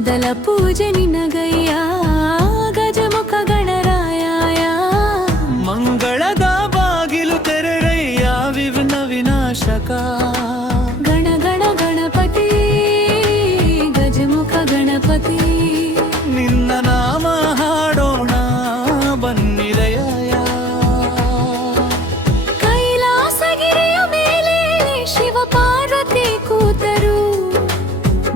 ಮೊದಲ ಪೂಜೆ ನಿನಗಯ್ಯ ಗಜಮುಖ ಗಣರಾಯ. ಮಂಗಳದ ಬಾಗಿಲು ತೆರೆರಯ್ಯ ವಿಘ್ನ ವಿನಾಶಕ. ಗಣ ಗಣ ಗಣಪತಿ ಗಜಮುಖ ಗಣಪತಿ. ನಿನ್ನ ನಾಮ ಹಾಡೋಣ ಬನ್ನಿರಯ್ಯ. ಕೈಲಾಸಗಿರಿಯ ಮೇಲೆ ಶಿವ ಪಾರ್ವತಿ ಕೂತರು.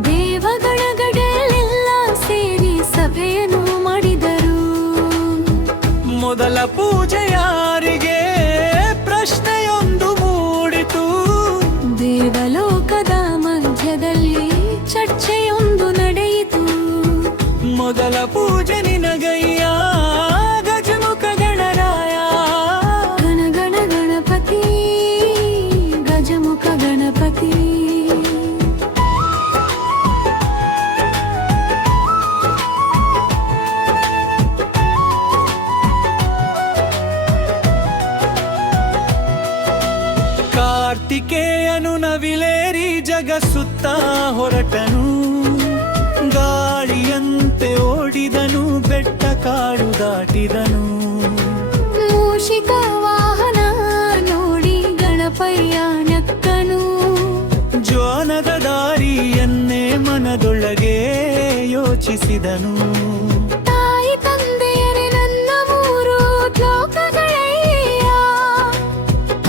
ದೇವಗಣಗಳೆಲ್ಲ ಸೇರಿ ಸಭೆಯನ್ನು ಮಾಡಿದರು. ಮೊದಲ ಪೂಜೆ ಯಾರಿಗೆ ಪ್ರಶ್ನೆಯೊಂದು ಮೂಡಿತು. ದೇವಲೋಕದ ಮಧ್ಯದಲ್ಲಿ ಚರ್ಚೆಯೊಂದು ನಡೆಯಿತು. ಮೊದಲ ಪೂಜೆ ನಿನಗಯ್ಯ ಗಜಮುಖ ಗಣರಾಯ. ಗಣ ಗಣ ಗಣಪತಿ ಗಜಮುಖ ಗಣಪತಿ. ಕಾರ್ತಿಕೇಯನು ನವಿಲೇರಿ ಜಗ ಸುತ್ತ ಹೊರಟನು. ಗಾಳಿಯಂತೆ ಓಡಿದನು ಬೆಟ್ಟ ಕಾಡು ದಾಟಿದನು. ಮೂಷಿಕ ವಾಹನ ನೋಡಿ ಗಣಪಯ್ಯ ನಕ್ಕನು. ಜ್ವಾನದ ದಾರಿಯನ್ನೇ ಮನದೊಳಗೆ ಯೋಚಿಸಿದನು. ತಾಯಿ ತಂದೆಯರೇ ನನ್ನ ಮೂರು ಲೋಕಗಳಯ್ಯ.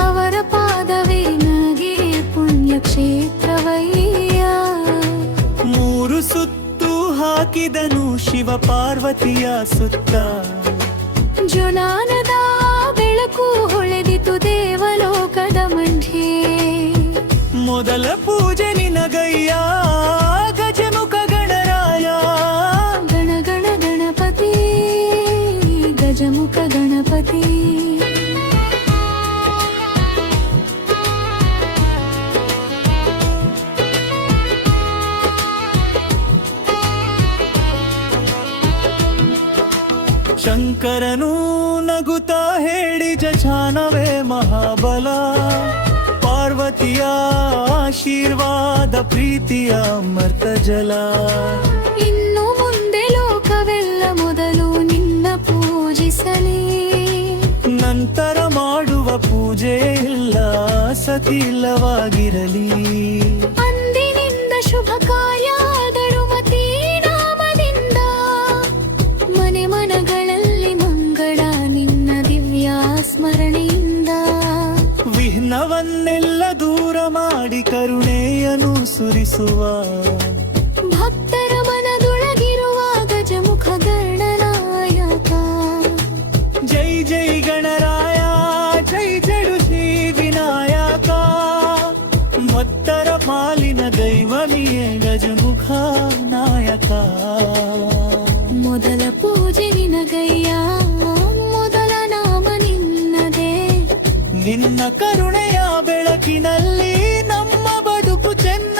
ಅವರ ಪಾದವೇ ನನಗೆ ಪುಣ್ಯಕ್ಷೇತ್ರವಯ್ಯ. ಮೂರು ಸುತ್ತು ಹಾಕಿದನು ಶಿವ ಪಾರ್ವತಿಯ ಸುತ್ತ. ಜುನಾನದ ಬೆಳಕು ಹೊಳೆದಿತು ದೇವಲೋಕದ ಮಧ್ಯೆ. ಮೊದಲ ಪೂಜೆ ನಿನಗಯ್ಯ ಗಜಮುಖ ಗಣರಾಯ. ಗಣ ಗಣ ಗಣಪತಿ ಗಜಮುಖ ಗಣಪತಿ. ಶಂಕರನು ನಗುತ್ತಾ ಹೇಳಿ ಜಚಾನವೇ ಮಹಾಬಲ. ಪಾರ್ವತಿಯ ಆಶೀರ್ವಾದ ಪ್ರೀತಿಯ ಅಮೃತ ಜಲ. ಇನ್ನು ಮುಂದೆ ಲೋಕವೆಲ್ಲ ಮೊದಲು ನಿನ್ನ ಪೂಜಿಸಲಿ. ನಂತರ ಮಾಡುವ ಪೂಜೆ ಇಲ್ಲ ಸತಿಲ್ಲವಾಗಿರಲಿ. ಅಂದಿನಿಂದ ಶುಭ ಕಾರ್ಯ ಧರುಮತಿ ನಾಮದಿಂದ. ಮನೆ ಮನಗಳಲ್ಲಿ ಮಂಗಳ ನಿನ್ನ ದಿವ್ಯ ಸ್ಮರಣೆಯಿಂದ. ವಿಘ್ನವನ್ನೆಲ್ಲ ದೂರ ಮಾಡಿ ಕರುಣೆಯನ್ನು ಸುರಿಸುವ. ಭಕ್ತರ ಮನದೊಳಗಿರುವ ಗಜಮುಖ ಗಣನಾಯಕ. ಜೈ ಜೈ ಗಣರಾಯ ಜೈ ಜಡು ಶ್ರೀ ವಿನಾಯಕ. ಭಕ್ತರ ಪಾಲಿನ ದೈವಮಿಯೇ ಗಜಮುಖ ನಾಯಕ. ಮೊದಲ ಪೂಜೆ ನಿನಗಯ್ಯ ಮೊದಲ ನಾಮ ನಿನ್ನದೇ. ನಿನ್ನ ಕರುಣೆಯ ಬೆಳಕಿನಲ್ಲಿ ನಮ್ಮ ಬದುಕು ಚೆನ್ನ